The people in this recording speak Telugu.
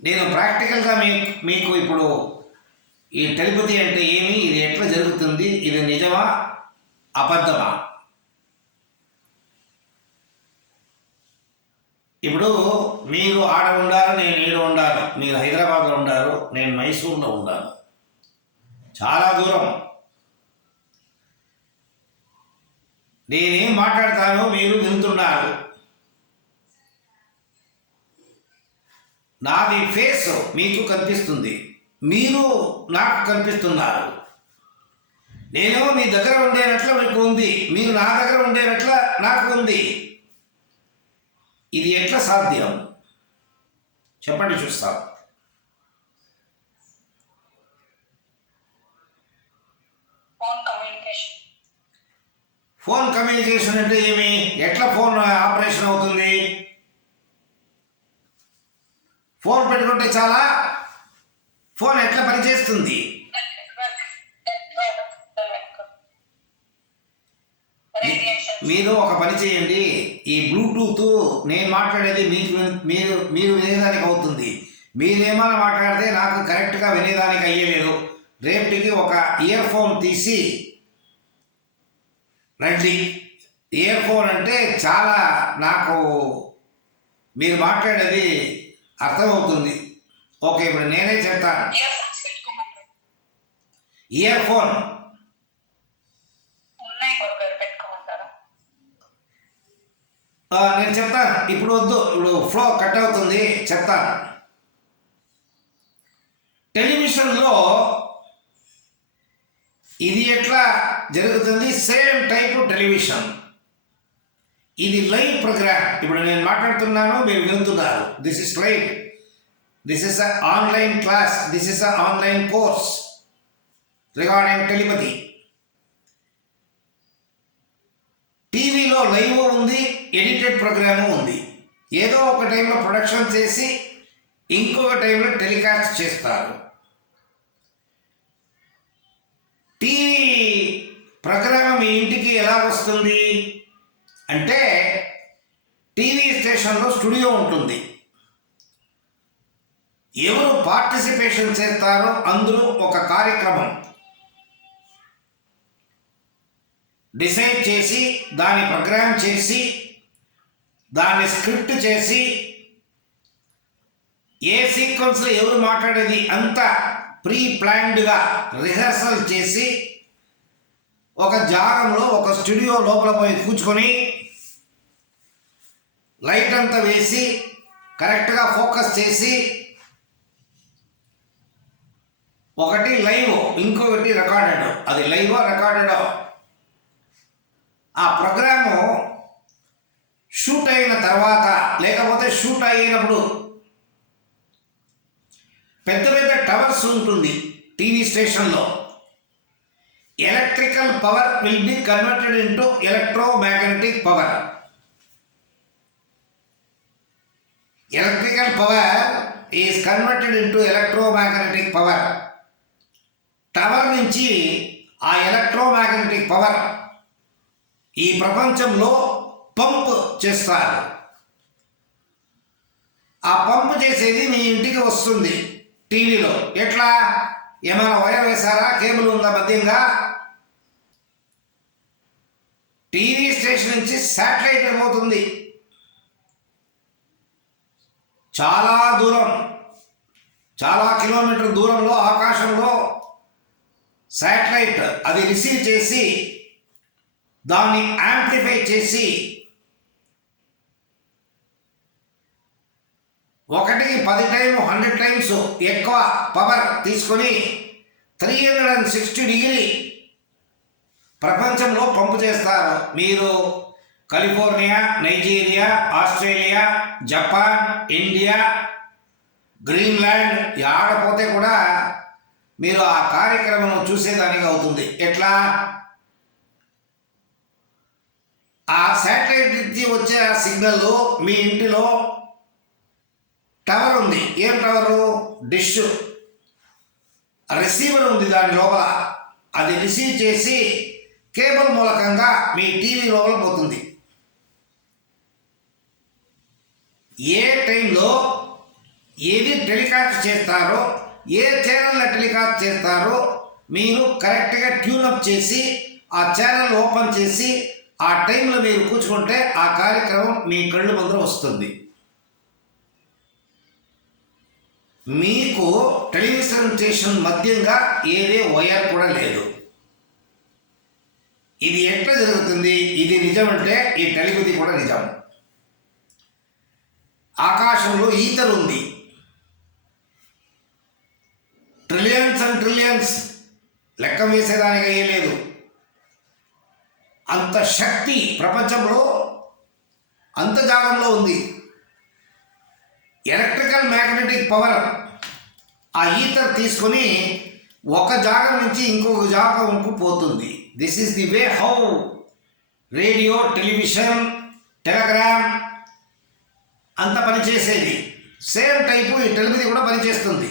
నేను ప్రాక్టికల్గా మీకు ఇప్పుడు ఈ టెలిపతి అంటే ఏమి, ఇది ఎట్లా జరుగుతుంది, ఇది నిజమా అబద్ధమా? ఇప్పుడు మీరు ఆడ ఉండారు, నేను ఈడ ఉండాను. మీరు హైదరాబాద్లో ఉండారు, నేను మైసూర్లో ఉండాను. చాలా దూరం. నేనేం మాట్లాడతాను మీరు వింటున్నారు. నాది ఫేస్ మీకు కనిపిస్తుంది, మీరు నాకు కనిపిస్తున్నారు. నేనేమో మీ దగ్గర ఉండేటట్ల మీకు ఉంది, మీరు నా దగ్గర ఉండేటట్ల నాకు ఉంది. ఇది ఎట్లా సాధ్యం చెప్పండి, చూస్తాం. ఫోన్ కమ్యూనికేషన్ అంటే ఏమి? ఎట్లా ఫోన్ ఆపరేషన్ అవుతుంది? ఫోన్ పెట్టుకుంటే చాలా ఫోన్ ఎట్లా పనిచేస్తుంది? మీరు ఒక పని చేయండి, ఈ బ్లూటూత్ నేను మాట్లాడేది మీరు వినేదానికి అవుతుంది. మీరేమైనా మాట్లాడితే నాకు కరెక్ట్గా వినేదానికి అయ్యలేదు. రేపటికి ఒక ఇయర్ ఫోన్ తీసి రండి. ఇయర్ ఫోన్ అంటే చాలా నాకు మీరు మాట్లాడేది అర్థమవుతుంది. ఓకే, ఇప్పుడు నేనే చెప్తాను. ఇయర్ ఫోన్ నేను చెప్తాను. ఇప్పుడు వద్దు, ఇప్పుడు ఫ్లో కట్ అవుతుంది, చెప్తాను. టెలివిజన్లో ఇది ఎట్లా జరుగుతుంది? Same type television. ఇది లైవ్ ప్రోగ్రామ్. ఇప్పుడు నేను మాట్లాడుతున్నాను, మీరు వింటున్నారు. This is live. This is a online class. This is a online course regarding telepathy. టీవీలో లైవ్ ఉంది, ఎడిటెడ్ ప్రోగ్రాము ఉంది. ఏదో ఒక టైంలో ప్రొడక్షన్ చేసి ఇంకొక టైంలో టెలికాస్ట్ చేస్తారు. టీవీ ప్రోగ్రామ్ మీ ఇంటికి ఎలా వస్తుంది అంటే, టీవీ స్టేషన్లో స్టూడియో ఉంటుంది. ఎవరు పార్టిసిపేషన్ చేస్తారో అందరూ ఒక కార్యక్రమం డిసైడ్ చేసి, దాన్ని ప్రోగ్రామ్ చేసి, దాన్ని స్క్రిప్ట్ చేసి, ఏ సీక్వెన్స్లో ఎవరు మాట్లాడేది అంతా ప్రీ ప్లాన్డ్గా రిహర్సల్ చేసి, ఒక జాగంలో ఒక స్టూడియో లోపల పోయి కూర్చుకొని లైట్ అంతా వేసి కరెక్ట్గా ఫోకస్ చేసి, ఒకటి లైవ్, ఇంకొకటి రికార్డెడ్. అది లైవ్ రికార్డెడ్. ఆ ప్రోగ్రాము షూట్ అయిన తర్వాత, లేకపోతే షూట్ అయినప్పుడు పెద్ద పెద్ద టవర్స్ ఉంటుంది టీవీ స్టేషన్లో. Electrical power will be converted into electromagnetic power. Electrical power is converted into electromagnetic power. Tower నుంచి ఆ ఎలక్ట్రోమాగ్నెటిక్ పవర్ ఈ ప్రపంచంలో పంప్ చేస్తారు. ఆ పంప్ చేసేది మీ ఇంటికి వస్తుంది టీవీలో. ఎట్లా? ఏమైనా వైర్ వేశారా? కేబుల్ ఉందా మధ్యంగా? టీవీ స్టేషన్ నుంచి శాటిలైట్ ఏమవుతుంది, చాలా దూరం, చాలా కిలోమీటర్ దూరంలో ఆకాశంలో శాటిలైట్ అది రిసీవ్ చేసి, దాన్ని యాంప్లిఫై చేసి, ఒకటికి 10 టైమ్స్ 100 టైమ్స్ ఎక్కువ పవర్ తీసుకొని 360 డిగ్రీ ప్రపంచంలో పంపు చేస్తారు. మీరు California, Nigeria, Australia, Japan, India, Greenland ఆడపోతే కూడా మీరు ఆ కార్యక్రమం చూసేదానికి అవుతుంది. ఎట్లా? ఆ శాటిలైట్ నుంచి వచ్చే ఆ సిగ్నల్ మీ ఇంటిలో టవర్ ఉంది. ఏం టవరు? డిష్ రిసీవర్ ఉంది దాని లోపల. అది రిసీవ్ చేసి కేబుల్ మూలకంగా మీ టీవీ లోపల పోతుంది. ఏ టైంలో ఏది టెలికాస్ట్ చేస్తారో, ఏ ఛానల్లో టెలికాస్ట్ చేస్తారో మీరు కరెక్ట్గా ట్యూనప్ చేసి ఆ ఛానల్ ఓపెన్ చేసి ఆ టైంలో మీరు కూర్చుకుంటే ఆ కార్యక్రమం మీ కళ్ళు ముందర వస్తుంది. మీకు టెలివిజన్ స్టేషన్ మధ్యంగా ఏదే వైర్ కూడా లేదు. ఇది ఎట్లా జరుగుతుంది? ఇది నిజమంటే ఈ టెలివిజన్ కూడా నిజం. ఆకాశంలో ఈతలు ఉంది, ట్రిలియన్స్ అండ్ ట్రిలియన్స్, లెక్క వేసేదానికి అయ్యలేదు. అంత శక్తి ప్రపంచంలో అంత జాగంలో ఉంది. ఎలక్ట్రికల్ మ్యాగ్నెటిక్ పవర్ ఆ ఈథర్ తీసుకొని ఒక జాగం నుంచి ఇంకొక జాగంకు పోతుంది. This is the way how radio, television, Telegram అంత పనిచేసేది. సేమ్ టైపు ఈ టెలివిజన్ కూడా పనిచేస్తుంది.